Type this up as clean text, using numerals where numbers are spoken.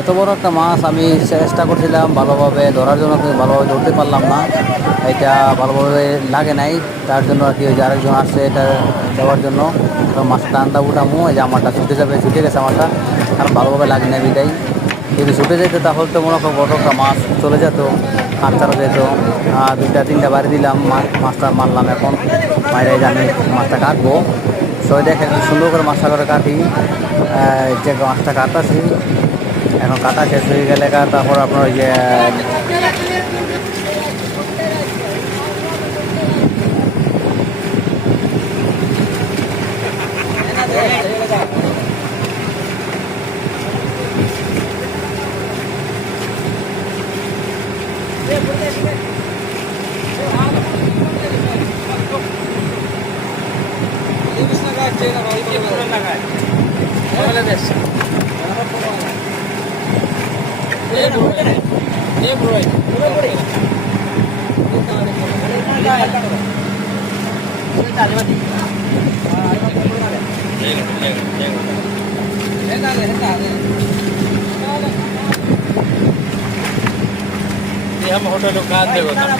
এত বড় একটা মাছ আমি চেষ্টা করছিলাম ভালোভাবে ধরার জন্য, কিন্তু ভালোভাবে ধরতে পারলাম না। এটা ভালোভাবে লাগে নাই, তার জন্য আর কি ওই যে আরেকজন আসছে এটা দেওয়ার জন্য। তো মাছটা টানটা উঠামো, এই যে আমারটা ছুটে যাবে, ছুটে গেছে আমারটা, কারণ ভালোভাবে লাগে না বিদায়। যদি ছুটে যেত তাহলে তো মনে করো বড় একটা মাছ চলে যেত, কাঁচারও যেত। দুইটা তিনটা বাড়ি দিলাম, মাছটা মারলাম। এখন বাইরে জানি মাছটা কাটবো, সবাই দেখে একটু সুন্দর করে মাছটা করে কাটি। যে মাছটা কাটাছি, এখন কাটা শেষ হয়ে গেলে তারপর আপনার ওই যে हम होटल का देगो ada